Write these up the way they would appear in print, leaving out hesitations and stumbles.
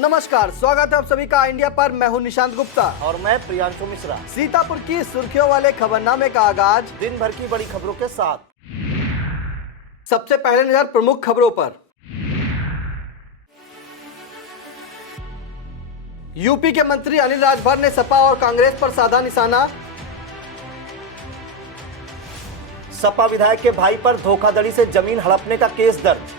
नमस्कार, स्वागत है आप सभी का इंडिया पर। मैं हूं निशांत गुप्ता और मैं प्रियांशु मिश्रा। सीतापुर की सुर्खियों वाले खबरनामे का आगाज दिन भर की बड़ी खबरों के साथ। सबसे पहले नजर प्रमुख खबरों पर। यूपी के मंत्री अनिल राजभर ने सपा और कांग्रेस पर साधा निशाना। सपा विधायक के भाई पर धोखाधड़ी से जमीन हड़पने का केस दर्ज।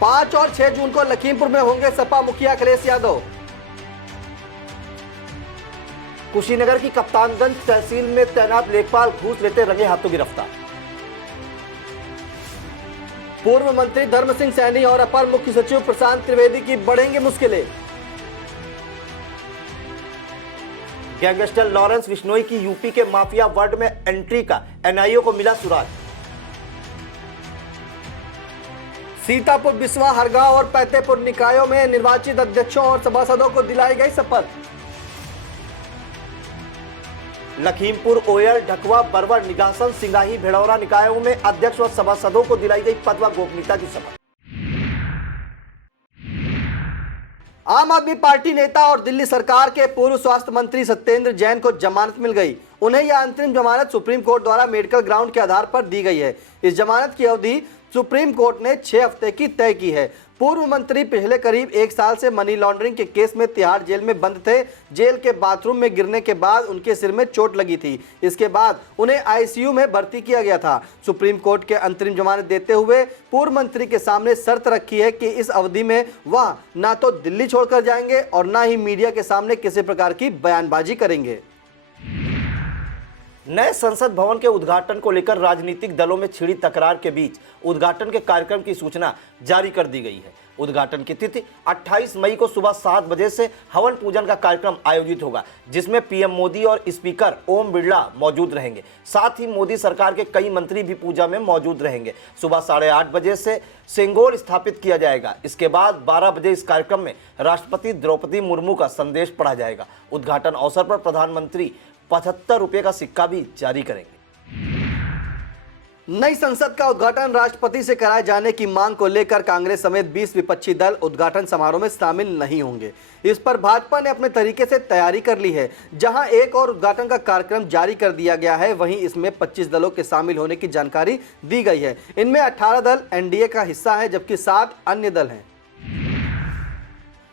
5 और 6 जून को लखीमपुर में होंगे सपा मुखिया अखिलेश यादव। कुशीनगर की कप्तानगंज तहसील में तैनात लेखपाल घूस लेते रंगे हाथों गिरफ्तार। पूर्व मंत्री धर्म सिंह सैनी और अपर मुख्य सचिव प्रशांत त्रिवेदी की बढ़ेंगी मुश्किलें। गैंगस्टर लॉरेंस बिश्नोई की यूपी के माफिया वर्ल्ड में एंट्री का एनआईए को मिला सुराग। सीतापुर, बिस्वा, हरगांव और पैतेपुर निकायों में निर्वाचित अध्यक्षों और सभासदों को दिलाई गई शपथ। लखीमपुर, ओयल, ढकवा, बरवर, निगासन, सिंगाही, भेड़ौरा निकायों में अध्यक्ष व सभासदों को दिलाई गई पद व गोपनीयता की शपथ। आम आदमी पार्टी नेता और दिल्ली सरकार के पूर्व स्वास्थ्य मंत्री सत्येंद्र जैन को जमानत मिल गई। उन्हें यह अंतरिम जमानत सुप्रीम कोर्ट द्वारा मेडिकल ग्राउंड के आधार पर दी गई है। इस जमानत की अवधि सुप्रीम कोर्ट ने 6 हफ्ते की तय की है। पूर्व मंत्री पिछले करीब 1 साल से मनी लॉन्ड्रिंग के केस में तिहाड़ जेल में बंद थे। जेल के बाथरूम में गिरने के बाद उनके सिर में चोट लगी थी। इसके बाद उन्हें आईसीयू में भर्ती किया गया था। सुप्रीम कोर्ट के अंतरिम जमानत देते हुए पूर्व मंत्री के सामने शर्त रखी है कि इस अवधि में वह ना तो दिल्ली छोड़कर जाएंगे और ना ही मीडिया के सामने किसी प्रकार की बयानबाजी करेंगे। नए संसद भवन के उद्घाटन को लेकर राजनीतिक दलों में छिड़ी तकरार के बीच उद्घाटन के कार्यक्रम की सूचना जारी कर दी गई है। उद्घाटन की तिथि 28 मई को सुबह 7 बजे से हवन पूजन का कार्यक्रम आयोजित होगा, जिसमें पीएम मोदी और स्पीकर ओम बिरला मौजूद रहेंगे। साथ ही मोदी सरकार के कई मंत्री भी पूजा में मौजूद रहेंगे। सुबह 8:30 बजे से सिंगोल स्थापित किया जाएगा। इसके बाद 12 बजे इस कार्यक्रम में राष्ट्रपति द्रौपदी मुर्मू का संदेश पढ़ा जाएगा। उद्घाटन अवसर पर प्रधानमंत्री 75 रुपये का सिक्का भी जारी करेंगे। नई संसद का उद्घाटन राष्ट्रपति से कराए जाने की मांग को लेकर कांग्रेस समेत 20 विपक्षी दल उद्घाटन समारोह में शामिल नहीं होंगे। इस पर भाजपा ने अपने तरीके से तैयारी कर ली है। जहां एक और उद्घाटन का कार्यक्रम जारी कर दिया गया है, वहीं इसमें 25 दलों के शामिल होने की जानकारी दी गई है। इनमें 18 दल एनडीए का हिस्सा है, जबकि 7 अन्य दल हैं।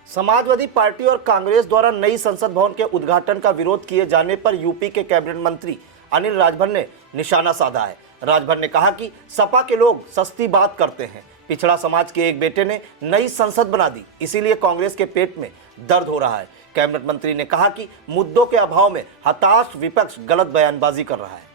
समाजवादी पार्टी और कांग्रेस द्वारा नई संसद भवन के उद्घाटन का विरोध किए जाने पर यूपी के कैबिनेट मंत्री अनिल राजभर ने निशाना साधा है। राजभर ने कहा कि सपा के लोग सस्ती बात करते हैं। पिछड़ा समाज के एक बेटे ने नई संसद बना दी, इसीलिए कांग्रेस के पेट में दर्द हो रहा है। कैबिनेट मंत्री ने कहा कि मुद्दों के अभाव में हताश विपक्ष गलत बयानबाजी कर रहा है।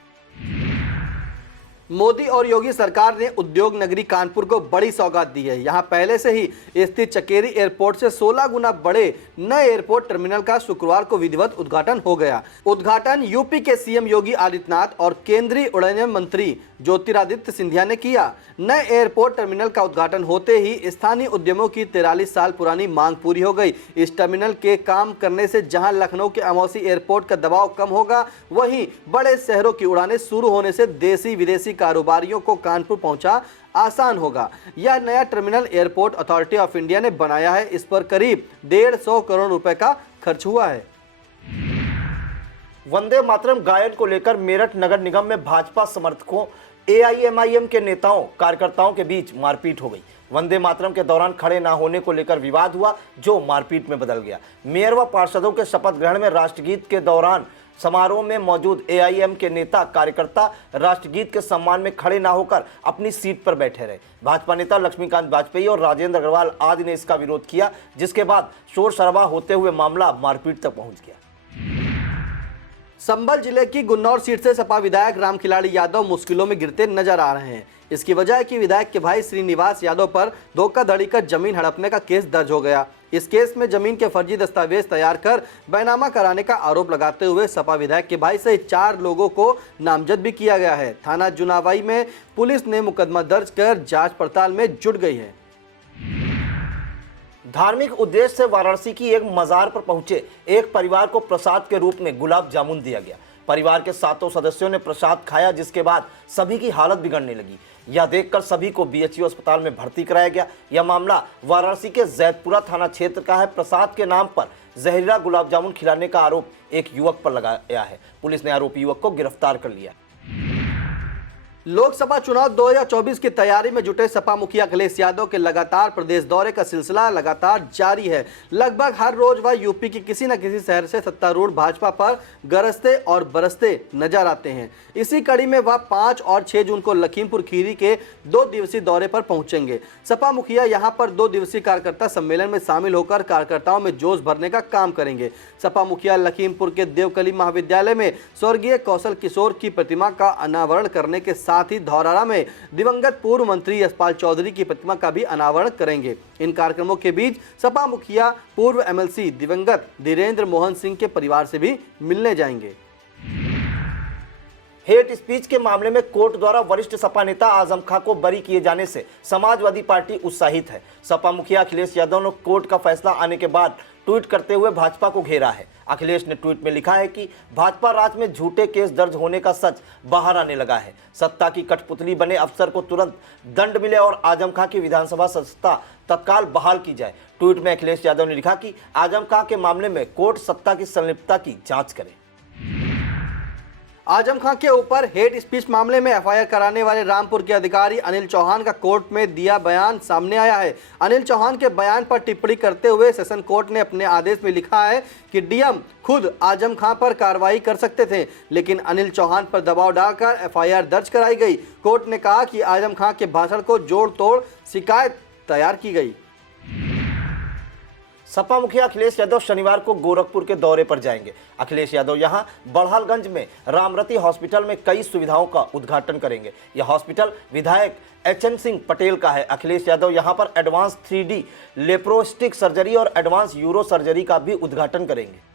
मोदी और योगी सरकार ने उद्योग नगरी कानपुर को बड़ी सौगात दी है। यहां पहले से ही स्थित चकेरी एयरपोर्ट से 16 गुना बड़े नए एयरपोर्ट टर्मिनल का शुक्रवार को विधिवत उद्घाटन हो गया। उद्घाटन यूपी के सीएम योगी आदित्यनाथ और केंद्रीय उड़यन मंत्री ज्योतिरादित्य सिंधिया ने किया। नए एयरपोर्ट टर्मिनल का उद्घाटन होते ही स्थानीय उद्यमों की 43 साल पुरानी मांग पूरी हो गई। इस टर्मिनल के काम करने से जहां लखनऊ के अमौसी एयरपोर्ट का दबाव कम होगा, वहीं बड़े शहरों की उड़ानें शुरू होने से देसी विदेशी कारोबारियों को कानपुर पहुंचा आसान होगा। यह नया terminal airport authority of India ने बनाया है। इस पर करीब 150 करोड़ रुपए का खर्च हुआ है। वंदे मातरम गायन को लेकर मेरठ नगर निगम में भाजपा समर्थकों, एआईएमआईएम के नेताओं कार्यकर्ताओं के बीच मारपीट हो गई। वंदे मातरम के दौरान खड़े न होने को लेकर विवाद हुआ, जो मारपीट में बदल गया। मेयर व पार्षदों के शपथ ग्रहण में राष्ट्रगीत के दौरान समारोह में मौजूद एआईएम के नेता कार्यकर्ता राष्ट्रगीत के सम्मान में खड़े न होकर अपनी सीट पर बैठे रहे। भाजपा नेता लक्ष्मीकांत वाजपेयी और राजेंद्र अग्रवाल आदि ने इसका विरोध किया, जिसके बाद शोर शराबा होते हुए मामला मारपीट तक पहुंच गया। संभल जिले की गुन्नौर सीट से सपा विधायक रामखिलाड़ी यादव मुश्किलों में गिरते नजर आ रहे हैं। इसकी वजह है कि विधायक के भाई श्रीनिवास यादव पर धोखाधड़ी कर जमीन हड़पने का केस दर्ज हो गया। इस केस में जमीन के फर्जी दस्तावेज तैयार कर बैनामा कराने का आरोप लगाते हुए सपा विधायक के भाई से 4 लोगों को नामजद भी किया गया है। थाना जुनावाई में पुलिस ने मुकदमा दर्ज कर जांच पड़ताल में जुट गई है। धार्मिक उद्देश्य से वाराणसी की एक मजार पर पहुंचे एक परिवार को प्रसाद के रूप में गुलाब जामुन दिया गया। परिवार के सातों सदस्यों ने प्रसाद खाया, जिसके बाद सभी की हालत बिगड़ने लगी। यह देखकर सभी को BHU अस्पताल में भर्ती कराया गया। यह मामला वाराणसी के जैतपुरा थाना क्षेत्र का है। प्रसाद के नाम पर जहरीला गुलाब जामुन खिलाने का आरोप एक युवक पर लगाया है। पुलिस ने आरोपी युवक को गिरफ्तार कर लिया। लोकसभा चुनाव 2024 की तैयारी में जुटे सपा मुखिया अखिलेश यादव के लगातार प्रदेश दौरे का सिलसिला लगातार जारी है। लगभग हर रोज वह यूपी के किसी न किसी शहर से सत्तारूढ़ भाजपा पर गरजते और बरसते नजर आते हैं। इसी कड़ी में वह 5 और 6 जून को लखीमपुर खीरी के 2 दिवसीय दौरे पर पहुंचेंगे। सपा मुखिया यहां पर 2 दिवसीय कार्यकर्ता सम्मेलन में शामिल होकर कार्यकर्ताओं में जोश भरने का काम करेंगे। सपा मुखिया लखीमपुर के देवकली महाविद्यालय में स्वर्गीय कौशल किशोर की प्रतिमा का अनावरण करने के साथ ही धौरारा में दिवंगत पूर्व मंत्री यशपाल चौधरी की प्रतिमा का भी अनावरण करेंगे। इन कार्यक्रमों के बीच सपा मुखिया पूर्व MLC दिवंगत धीरेन्द्र मोहन सिंह के परिवार से भी मिलने जाएंगे। हेट स्पीच के मामले में कोर्ट द्वारा वरिष्ठ सपा नेता आजम खां को बरी किए जाने से समाजवादी पार्टी उत्साहित है। सपा मुखिया अखिलेश यादव ने कोर्ट का फैसला आने के बाद ट्वीट करते हुए भाजपा को घेरा है। अखिलेश ने ट्वीट में लिखा है कि भाजपा राज में झूठे केस दर्ज होने का सच बाहर आने लगा है। सत्ता की कठपुतली बने अफसर को तुरंत दंड मिले और आजम खां की विधानसभा सदस्यता तत्काल बहाल की जाए। ट्वीट में अखिलेश यादव ने लिखा कि आजम खां के मामले में कोर्ट सत्ता की संलिप्तता की जांच करे। आजम खां के ऊपर हेट स्पीच मामले में FIR कराने वाले रामपुर के अधिकारी अनिल चौहान का कोर्ट में दिया बयान सामने आया है। अनिल चौहान के बयान पर टिप्पणी करते हुए सेशन कोर्ट ने अपने आदेश में लिखा है कि DM खुद आजम खां पर कार्रवाई कर सकते थे, लेकिन अनिल चौहान पर दबाव डालकर FIR दर्ज कराई गई। कोर्ट ने कहा कि आजम खां के भाषण को जोड़ तोड़ शिकायत तैयार की गई। सपा मुखिया अखिलेश यादव शनिवार को गोरखपुर के दौरे पर जाएंगे। अखिलेश यादव यहां बड़हालगंज में रामरती हॉस्पिटल में कई सुविधाओं का उद्घाटन करेंगे। यह हॉस्पिटल विधायक HN सिंह पटेल का है। अखिलेश यादव यहां पर एडवांस 3D लेप्रोस्टिक सर्जरी और एडवांस यूरो सर्जरी का भी उद्घाटन करेंगे।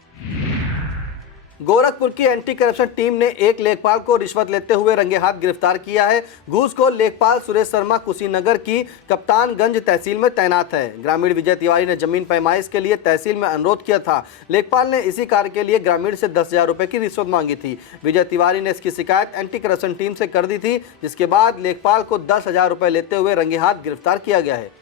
गोरखपुर की एंटी करप्शन टीम ने एक लेखपाल को रिश्वत लेते हुए रंगे हाथ गिरफ्तार किया है। घूसखोर लेखपाल सुरेश शर्मा कुशीनगर की कप्तानगंज तहसील में तैनात है। ग्रामीण विजय तिवारी ने जमीन पैमाइश के लिए तहसील में अनुरोध किया था। लेखपाल ने इसी कार्य के लिए ग्रामीण से 10,000 रुपए की रिश्वत मांगी थी। विजय तिवारी ने इसकी शिकायत एंटी करप्शन टीम से कर दी थी, जिसके बाद लेखपाल को 10,000 रुपए लेते हुए रंगे हाथ गिरफ्तार किया गया है।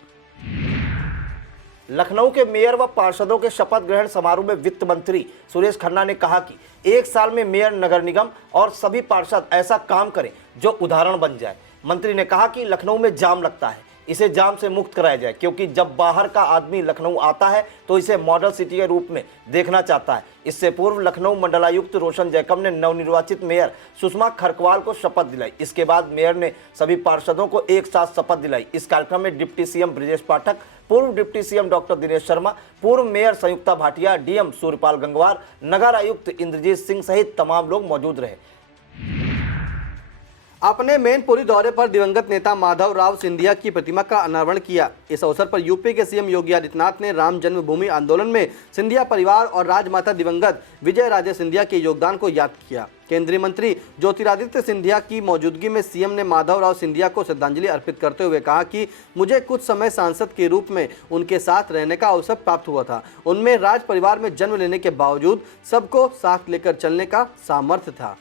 लखनऊ के मेयर व पार्षदों के शपथ ग्रहण समारोह में वित्त मंत्री सुरेश खन्ना ने कहा कि 1 साल में मेयर, नगर निगम और सभी पार्षद ऐसा काम करें जो उदाहरण बन जाए। मंत्री ने कहा कि लखनऊ में जाम लगता है, इसे जाम से मुक्त कराया जाए, क्योंकि जब बाहर का आदमी लखनऊ आता है तो इसे मॉडल सिटी के रूप में देखना चाहता है। इससे पूर्व लखनऊ मंडलायुक्त रोशन जैकब ने नवनिर्वाचित मेयर सुषमा खरकवाल को शपथ दिलाई। इसके बाद मेयर ने सभी पार्षदों को एक साथ शपथ दिलाई। इस कार्यक्रम में डिप्टी CM ब्रजेश पाठक, पूर्व deputy CM doctor Dinesh Sharma, पूर्व मेयर संयुक्ता भाटिया, DM सूर्यपाल गंगवार, नगर आयुक्त इंद्रजीत सिंह सहित तमाम लोग मौजूद रहे। अपने मैनपुरी दौरे पर दिवंगत नेता माधव राव सिंधिया की प्रतिमा का अनावरण किया। इस अवसर पर यूपी के CM योगी आदित्यनाथ ने राम जन्मभूमि आंदोलन में सिंधिया परिवार और राजमाता दिवंगत विजय राजे सिंधिया के योगदान को याद किया। केंद्रीय मंत्री ज्योतिरादित्य सिंधिया की मौजूदगी में CM ने माधव राव सिंधिया को श्रद्धांजलि अर्पित करते हुए कहा कि मुझे कुछ समय सांसद के रूप में उनके साथ रहने का अवसर प्राप्त हुआ था। उनमें राज परिवार में जन्म लेने के बावजूद सबको साथ लेकर चलने का सामर्थ्य था।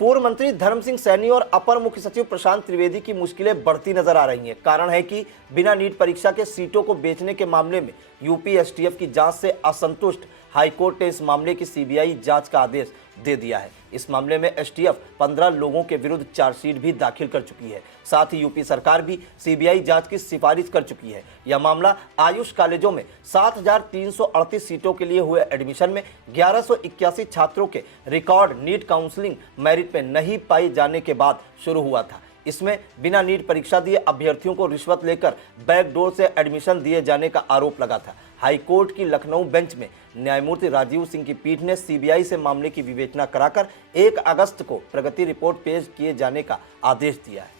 पूर्व मंत्री धर्म सिंह सैनी और अपर मुख्य सचिव प्रशांत त्रिवेदी की मुश्किलें बढ़ती नजर आ रही हैं। कारण है कि बिना नीट परीक्षा के सीटों को बेचने के मामले में यूपी STF की जांच से असंतुष्ट हाईकोर्ट ने इस मामले की CBI जांच का आदेश दे दिया है। इस मामले में STF 15 लोगों के विरुद्ध चार्जशीट भी दाखिल कर चुकी है। साथ ही यूपी सरकार भी CBI जांच की सिफारिश कर चुकी है। यह मामला आयुष कॉलेजों में 7,338 सीटों के लिए हुए एडमिशन में 1181 छात्रों के रिकॉर्ड नीट काउंसलिंग मेरिट में नहीं पाए जाने के बाद शुरू हुआ था। इसमें बिना नीट परीक्षा दिए अभ्यर्थियों को रिश्वत लेकर बैकडोर से एडमिशन दिए जाने का आरोप लगा था। हाईकोर्ट की लखनऊ बेंच में न्यायमूर्ति राजीव सिंह की पीठ ने CBI से मामले की विवेचना कराकर 1 अगस्त को प्रगति रिपोर्ट पेश किए जाने का आदेश दिया है।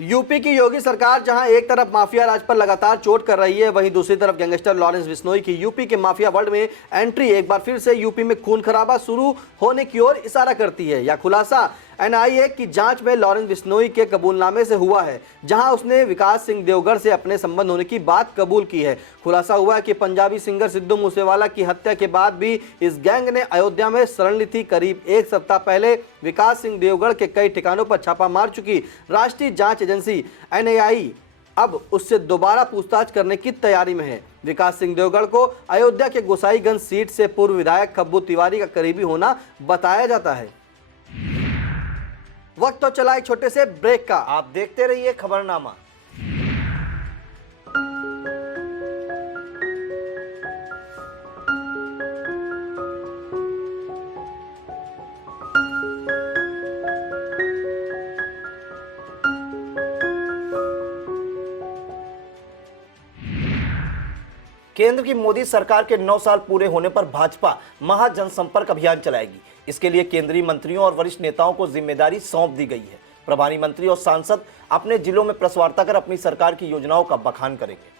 यूपी की योगी सरकार जहां एक तरफ माफिया राज पर लगातार चोट कर रही है, वहीं दूसरी तरफ गैंगस्टर लॉरेंस बिश्नोई की यूपी के माफिया वर्ल्ड में एंट्री एक बार फिर से यूपी में खून खराबा शुरू होने की ओर इशारा करती है। यह खुलासा एनआईए की जांच में लॉरेंस बिश्नोई के कबूलनामे से हुआ है, जहां उसने विकास सिंह देवगढ़ से अपने संबंध होने की बात कबूल की है। खुलासा हुआ है कि पंजाबी सिंगर सिद्धू मूसेवाला की हत्या के बाद भी इस गैंग ने अयोध्या में शरण ली थी। करीब एक सप्ताह पहले विकास सिंह देवगढ़ के कई ठिकानों पर छापा मार चुकी राष्ट्रीय जांच एजेंसी एनआईए अब उससे दोबारा पूछताछ करने की तैयारी में है। विकास सिंह देवगढ़ को अयोध्या के गोसाईगंज सीट से पूर्व विधायक खब्बू तिवारी का करीबी होना बताया जाता है। वक्त तो चला एक छोटे से ब्रेक का। आप देखते रहिए खबरनामा। केंद्र की मोदी सरकार के 9 साल पूरे होने पर भाजपा महाजनसंपर्क अभियान चलाएगी। इसके लिए केंद्रीय मंत्रियों और वरिष्ठ नेताओं को जिम्मेदारी सौंप दी गई है। प्रभारी मंत्री और सांसद अपने जिलों में प्रेस वार्ता कर अपनी सरकार की योजनाओं का बखान करेंगे।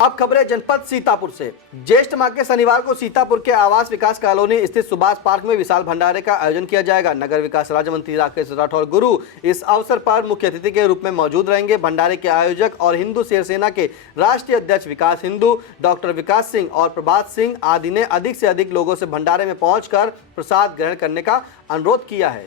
अब खबरें जनपद सीतापुर से। ज्येष्ठ माह के शनिवार को सीतापुर के आवास विकास कॉलोनी स्थित सुभाष पार्क में विशाल भंडारे का आयोजन किया जाएगा। नगर विकास राज्य मंत्री राकेश राठौर गुरु इस अवसर पर मुख्य अतिथि के रूप में मौजूद रहेंगे। भंडारे के आयोजक और हिंदू शेर सेना के राष्ट्रीय अध्यक्ष विकास हिंदू, डॉक्टर विकास सिंह और प्रभात सिंह आदि ने अधिक से अधिक लोगों से भंडारे में पहुंचकर प्रसाद ग्रहण करने का अनुरोध किया है।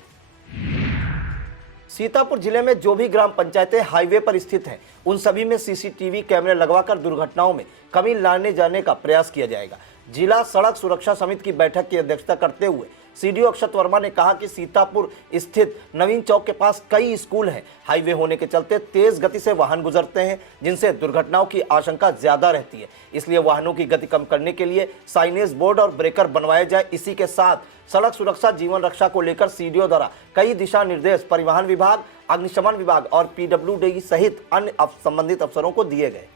सीतापुर जिले में जो भी ग्राम पंचायतें हाईवे पर स्थित हैं, उन सभी में सीसीटीवी कैमरे लगवाकर दुर्घटनाओं में कमी लाने जाने का प्रयास किया जाएगा। जिला सड़क सुरक्षा समिति की बैठक की अध्यक्षता करते हुए सीडीओ अक्षत वर्मा ने कहा कि सीतापुर स्थित नवीन चौक के पास कई स्कूल हैं। हाईवे होने के चलते तेज गति से वाहन गुजरते हैं, जिनसे दुर्घटनाओं की आशंका ज्यादा रहती है। इसलिए वाहनों की गति कम करने के लिए साइनेज बोर्ड और ब्रेकर बनवाए जाए। इसी के साथ सड़क सुरक्षा जीवन रक्षा को लेकर सीडीओ द्वारा कई दिशा निर्देश परिवहन विभाग, अग्निशमन विभाग और पीडब्ल्यूडी सहित अन्य संबंधित अफसरों को दिए गए।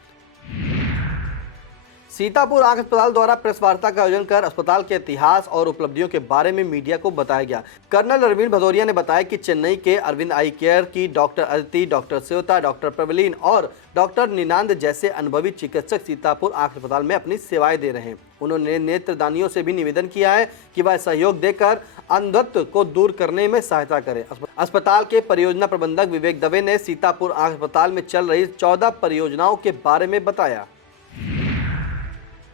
सीतापुर आंख अस्पताल द्वारा प्रेस वार्ता का आयोजन कर अस्पताल के इतिहास और उपलब्धियों के बारे में मीडिया को बताया गया। कर्नल अरविंद भदौरिया ने बताया कि चेन्नई के अरविंद आई केयर की doctor Aditi, doctor Shweta, doctor Prabhleen और डॉक्टर निनांद जैसे अनुभवी चिकित्सक सीतापुर आंख अस्पताल में अपनी सेवाएं दे रहे हैं। उन्होंने नेत्रदानियों से भी निवेदन किया है कि वह सहयोग देकर अंधत्व को दूर करने में सहायता करें। अस्पताल के परियोजना प्रबंधक विवेक दवे ने सीतापुर आंख अस्पताल में चल रही 14 परियोजनाओं के बारे में बताया।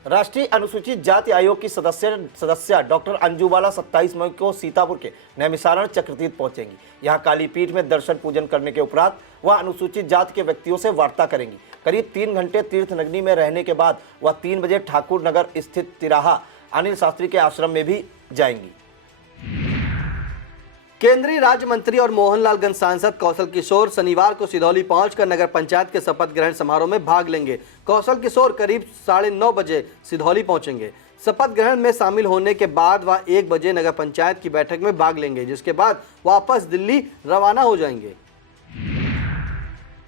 राष्ट्रीय अनुसूचित जाति आयोग की सदस्य डॉक्टर अंजू बाला 27 मई को सीतापुर के नैमिषारण चक्रतीर्थ पहुंचेंगी। यहां काली पीठ में दर्शन पूजन करने के उपरांत वह अनुसूचित जाति के व्यक्तियों से वार्ता करेंगी। करीब 3 घंटे तीर्थ नगरी में रहने के बाद वह 3 बजे ठाकुर नगर स्थित तिराहा अनिल शास्त्री के आश्रम में भी जाएंगी। केंद्रीय राज्य मंत्री और मोहनलालगंज सांसद कौशल किशोर शनिवार को सिधौली पहुंचकर नगर पंचायत के शपथ ग्रहण समारोह में भाग लेंगे। कौशल किशोर करीब 9:30 बजे सिधौली पहुंचेंगे। शपथ ग्रहण में शामिल होने के बाद वह 1 बजे नगर पंचायत की बैठक में भाग लेंगे, जिसके बाद वापस दिल्ली रवाना हो जाएंगे।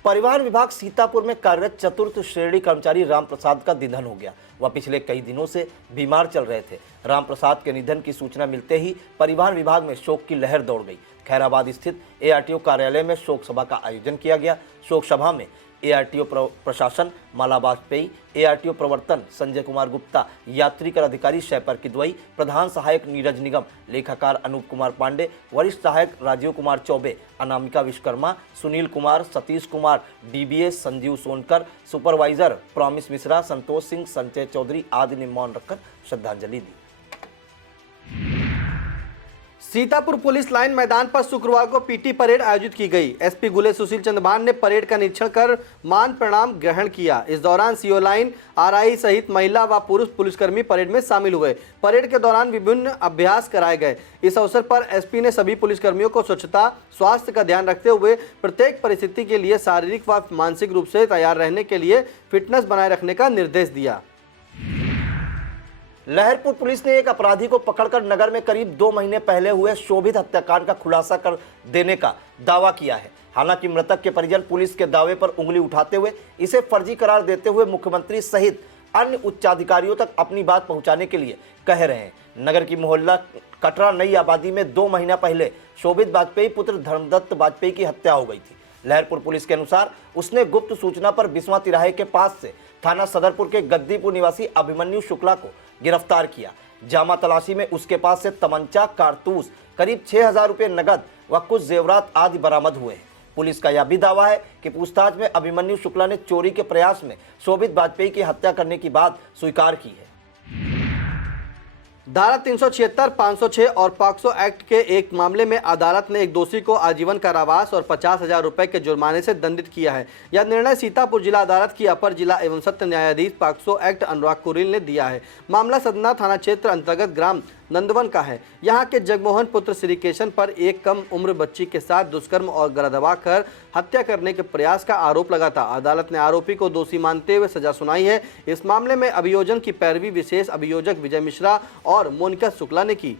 परिवहन विभाग सीतापुर में कार्यरत चतुर्थ श्रेणी कर्मचारी राम प्रसाद का निधन हो गया। वह पिछले कई दिनों से बीमार चल रहे थे। राम प्रसाद के निधन की सूचना मिलते ही परिवहन विभाग में शोक की लहर दौड़ गई। खैराबाद स्थित एआरटीओ कार्यालय में शोक सभा का आयोजन किया गया। शोक सभा में एआरटीओ प्रशासन माला वाजपेयी, एआरटीओ प्रवर्तन संजय कुमार गुप्ता, यात्री कर अधिकारी शैपर किदवई, प्रधान सहायक नीरज निगम, लेखाकार अनूप कुमार पांडे, वरिष्ठ सहायक राजीव कुमार चौबे, अनामिका विश्वकर्मा, सुनील कुमार, सतीश कुमार, डीबीएस, संजीव सोनकर, सुपरवाइजर प्रॉमिस मिश्रा, संतोष सिंह, संजय चौधरी आदि ने मौन रखकर श्रद्धांजलि दी। सीतापुर पुलिस लाइन मैदान पर शुक्रवार को पीटी परेड आयोजित की गई। एसपी गुले सुशील चंद्रभान ने परेड का निरीक्षण कर मान प्रणाम ग्रहण किया। इस दौरान सीओ लाइन, आरआई सहित महिला व पुरुष पुलिसकर्मी परेड में शामिल हुए। परेड के दौरान विभिन्न अभ्यास कराए गए। इस अवसर पर एसपी ने सभी पुलिसकर्मियों को स्वच्छता, स्वास्थ्य का ध्यान रखते हुए प्रत्येक परिस्थिति के लिए शारीरिक व मानसिक रूप से तैयार रहने के लिए फिटनेस बनाए रखने का निर्देश दिया। लहरपुर पुलिस ने एक अपराधी को पकड़कर नगर में करीब 2 महीने पहले हुए शोभित हत्याकांड का खुलासा कर देने का दावा किया है। हालांकि मृतक के परिजन पुलिस के दावे पर उंगली उठाते हुए इसे फर्जी करार देते हुए मुख्यमंत्री सहित अन्य उच्चाधिकारियों तक अपनी बात पहुंचाने के लिए कह रहे हैं। नगर की मोहल्ला कटरा नई आबादी में 2 महीना पहले शोभित वाजपेयी पुत्र धर्मदत्त वाजपेयी की हत्या हो गई थी। लहरपुर पुलिस के अनुसार उसने गुप्त सूचना पर बिस्वा तिराहे के पास से थाना सदरपुर के गद्दीपुर निवासी अभिमन्यु शुक्ला को गिरफ्तार किया। जामा तलाशी में उसके पास से तमंचा, कारतूस, करीब 6,000 रुपये नगद व कुछ जेवरात आदि बरामद हुए हैं। पुलिस का यह भी दावा है कि पूछताछ में अभिमन्यु शुक्ला ने चोरी के प्रयास में शोभित वाजपेयी की हत्या करने की बात स्वीकार की है। धारा 376, 506 और पॉक्सो एक्ट के एक मामले में अदालत ने एक दोषी को आजीवन कारावास और 50,000 रुपए के जुर्माने से दंडित किया है। यह निर्णय सीतापुर जिला अदालत की अपर जिला एवं सत्र न्यायाधीश पॉक्सो एक्ट अनुराग कुरिल ने दिया है। मामला सदना थाना क्षेत्र अंतर्गत ग्राम नंदवन का है। यहाँ के जगमोहन पुत्र श्रीकेशन पर एक कम उम्र बच्ची के साथ दुष्कर्म और गिरा दबाकर हत्या करने के प्रयास का आरोप लगा था। अदालत ने आरोपी को दोषी मानते हुए सजा सुनाई है। इस मामले में अभियोजन की पैरवी विशेष अभियोजक विजय मिश्रा और मोनिका शुक्ला ने की।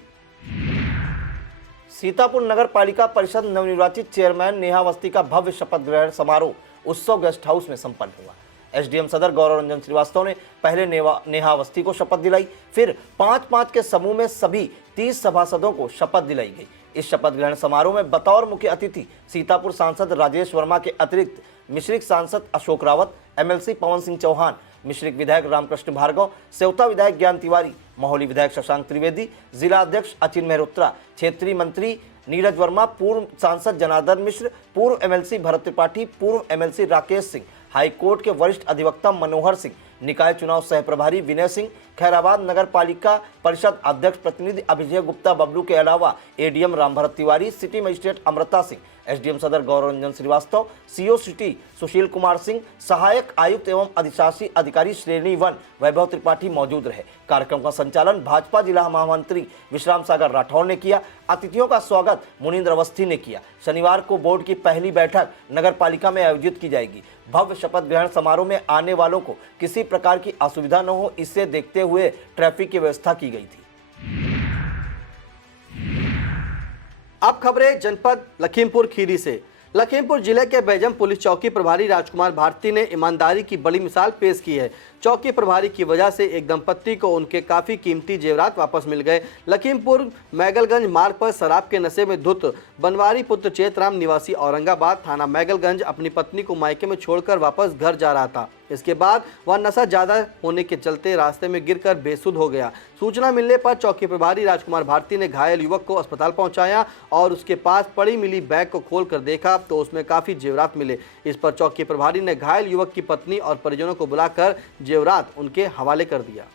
सीतापुर नगर पालिका परिषद नवनिर्वाचित चेयरमैन नेहा अवस्थी का भव्य शपथ ग्रहण समारोह उत्सव गेस्ट हाउस में संपन्न हुआ। एसडीएम सदर गौरव रंजन श्रीवास्तव ने पहले नेहा अवस्थी को शपथ दिलाई, फिर 5-5 के समूह में सभी 30 सभासदों को शपथ दिलाई गई। इस शपथ ग्रहण समारोह में बतौर मुख्य अतिथि सीतापुर सांसद राजेश वर्मा के अतिरिक्त मिश्रिक सांसद अशोक रावत, एमएलसी पवन सिंह चौहान, मिश्रिक विधायक रामकृष्ण भार्गव, सेवता विधायक ज्ञान तिवारी, महोली विधायक शशांक त्रिवेदी, जिला अध्यक्ष अचिन मेहरोत्रा, क्षेत्रीय मंत्री नीरज वर्मा, पूर्व सांसद जनार्दन मिश्र, पूर्व एमएलसी भरत त्रिपाठी, पूर्व एमएलसी राकेश सिंह, हाईकोर्ट के वरिष्ठ अधिवक्ता मनोहर सिंह, निकाय चुनाव सह प्रभारी विनय सिंह, खैराबाद नगर पालिका परिषद अध्यक्ष प्रतिनिधि अभिजय गुप्ता बबलू के अलावा ADM Rambharat Tiwari, city magistrate Amrita Singh, SDM सदर गौरव रंजन श्रीवास्तव, सीओ सिटी सुशील कुमार सिंह, सहायक आयुक्त एवं अधिशासी अधिकारी श्रेणी 1 वैभव त्रिपाठी मौजूद रहे। कार्यक्रम का संचालन भाजपा जिला महामंत्री विश्राम सागर राठौर ने किया। अतिथियों का स्वागत मुनींद्र अवस्थी ने किया। शनिवार को बोर्ड की पहली बैठक नगर पालिका में आयोजित की जाएगी। भव्य शपथ ग्रहण समारोह में आने वालों को किसी प्रकार की असुविधा न हो, इसे देखते हुए ट्रैफिक की व्यवस्था की गई थी। अब खबरें जनपद लखीमपुर खीरी से। लखीमपुर जिले के बैजम पुलिस चौकी प्रभारी राजकुमार भारती ने ईमानदारी की बड़ी मिसाल पेश की है। चौकी प्रभारी की वजह से एक दंपत्ति को उनके काफी कीमती जेवरात वापस मिल गए। लखीमपुर मैगलगंज मार्ग पर शराब के नशे में धुत बनवारी पुत्र चेतराम निवासी औरंगाबाद थाना मैगलगंज अपनी पत्नी को मायके में छोड़कर वापस घर जा रहा था। इसके बाद वह नशा ज्यादा होने के चलते रास्ते में गिरकर बेसुध हो गया। सूचना मिलने पर चौकी प्रभारी राजकुमार भारती ने घायल युवक को अस्पताल पहुंचाया और उसके पास पड़ी मिली बैग को खोलकर देखा तो उसमें काफी जेवरात मिले। इस पर चौकी प्रभारी ने घायल युवक की पत्नी और परिजनों को बुलाकर जेवरात उनके हवाले कर दिया।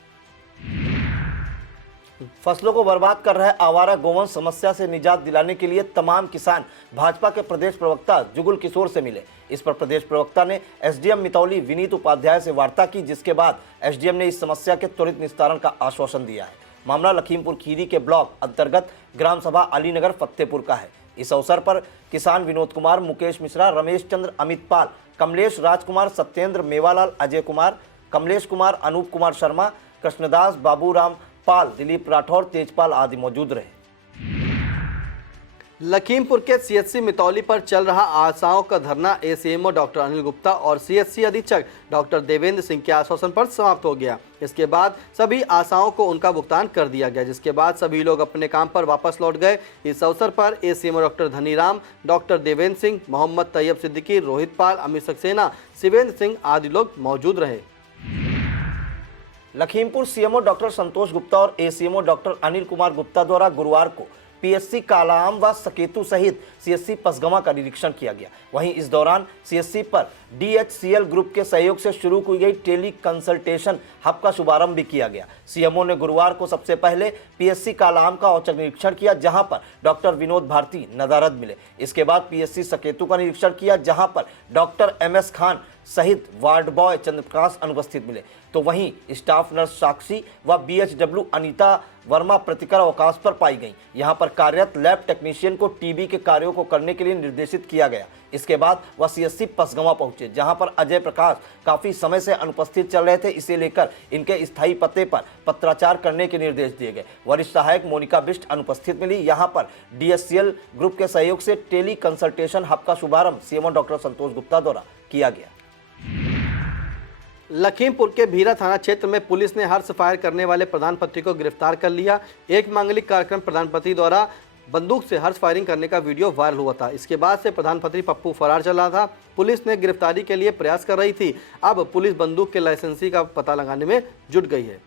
फसलों को बर्बाद कर रहे आवारा गोवंश समस्या से निजात दिलाने के लिए तमाम किसान भाजपा के प्रदेश प्रवक्ता जुगुल किशोर से मिले। इस पर प्रदेश प्रवक्ता ने एसडीएम मितौली विनीत उपाध्याय से वार्ता की, जिसके बाद एसडीएम ने इस समस्या के त्वरित निस्तारण का आश्वासन दिया है। मामला लखीमपुर खीरी के ब्लॉक अंतर्गत ग्राम सभा अलीनगर फतेहपुर का है। इस अवसर पर किसान विनोद कुमार, मुकेश मिश्रा, रमेश चंद्र, अमित पाल, कमलेश राजकुमार, सत्येंद्र, मेवालाल, अजय कुमार, कमलेश कुमार, अनूप कुमार शर्मा, कृष्णदास, बाबूराम पाल, दिलीप राठौर, तेजपाल आदि मौजूद रहे। लखीमपुर के सीएचसी मितौली पर चल रहा आशाओं का धरना एसीएमओ डॉक्टर अनिल गुप्ता और सीएचसी अधीक्षक डॉक्टर देवेंद्र सिंह के आश्वासन पर समाप्त हो गया। इसके बाद सभी आशाओं को उनका भुगतान कर दिया गया, जिसके बाद सभी लोग अपने काम पर वापस लौट गए। इस अवसर पर ACMO doctor Dhaniram, doctor Devendra Singh, Mohammad Tayyab Siddiqui, Rohit Pal, Amit Saxena, Shivendra Singh आदि लोग मौजूद रहे। लखीमपुर सीएमओ डॉक्टर संतोष गुप्ता और एसीएमओ डॉक्टर अनिल कुमार गुप्ता द्वारा गुरुवार को पीएससी कालाम व सकेतु सहित सीएससी पसगवा का निरीक्षण किया गया। वहीं इस दौरान सीएससी पर डीएचसीएल ग्रुप के सहयोग से शुरू की गई टेली कंसल्टेशन हब का शुभारंभ भी किया गया। सीएमओ ने गुरुवार को सबसे पहले पीएससी कालाम का औचक निरीक्षण किया, जहां पर डॉक्टर विनोद भारती नदारद मिले। इसके बाद पीएससी सकेतु का निरीक्षण किया, जहां पर डॉक्टर एमएस खान सहित वार्ड बॉय चंद्रप्रकाश अनुपस्थित मिले। तो वहीं स्टाफ नर्स साक्षी व बीएचडब्ल्यू अनीता वर्मा प्रतिकर अवकाश पर पाई गई। यहां पर कार्यरत लैब टेक्नीशियन को टीबी के कार्यों को करने के लिए निर्देशित किया गया। इसके बाद वह सीएससी पसगवा पहुंचे, जहां पर अजय प्रकाश काफी समय से अनुपस्थित चल रहे थे। इसे लेकर इनके स्थायी पते पर पत्राचार करने के निर्देश दिए गए। वरिष्ठ सहायक मोनिका बिष्ट अनुपस्थित मिली। यहां पर डीएचसीएल ग्रुप के सहयोग से टेली कंसल्टेशन हब का शुभारंभ सीएमओ डॉक्टर संतोष गुप्ता द्वारा किया गया। लखीमपुर के भीरा थाना क्षेत्र में पुलिस ने हर्ष फायर करने वाले प्रधानपति को गिरफ्तार कर लिया। एक मांगलिक कार्यक्रम प्रधानपति द्वारा बंदूक से हर्ष फायरिंग करने का वीडियो वायरल हुआ था। इसके बाद से प्रधानपति पप्पू फरार चल रहा था। पुलिस ने गिरफ्तारी के लिए प्रयास कर रही थी। अब पुलिस बंदूक के लाइसेंसी का पता लगाने में जुट गई है।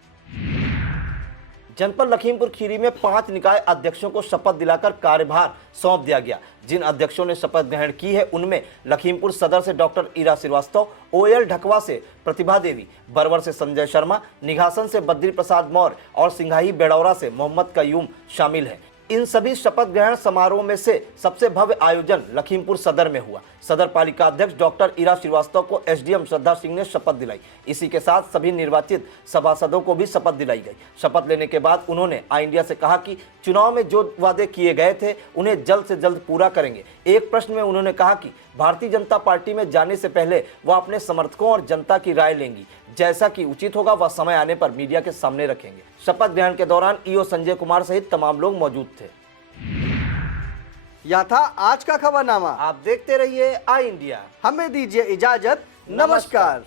जनपद लखीमपुर खीरी में 5 निकाय अध्यक्षों को शपथ दिलाकर कार्यभार सौंप दिया गया। जिन अध्यक्षों ने शपथ ग्रहण की है उनमें लखीमपुर सदर से डॉक्टर ईरा श्रीवास्तव, ओएल ढकवा से प्रतिभा देवी, बरवर से संजय शर्मा, निघासन से बद्री प्रसाद मौर्य और सिंघाही बेड़ौरा से मोहम्मद कयूम शामिल हैं। इन सभी शपथ ग्रहण समारोह में से सबसे भव्य आयोजन लखीमपुर सदर में हुआ। सदर पालिका अध्यक्ष डॉक्टर ईरा श्रीवास्तव को एसडीएम श्रद्धा सिंह ने शपथ दिलाई। इसी के साथ सभी निर्वाचित सभासदों को भी शपथ दिलाई गई। शपथ लेने के बाद उन्होंने आई इंडिया से कहा कि चुनाव में जो वादे किए गए थे उन्हें जल्द से जल्द पूरा करेंगे। एक प्रश्न में उन्होंने कहा कि भारतीय जनता पार्टी में जाने से पहले वह अपने समर्थकों और जनता की राय लेंगी। जैसा कि उचित होगा वह समय आने पर मीडिया के सामने रखेंगे। शपथ ग्रहण के दौरान ईओ संजय कुमार सहित तमाम लोग मौजूद थे। यह था आज का खबरनामा। आप देखते रहिए आई इंडिया। हमें दीजिए इजाजत। नमस्कार।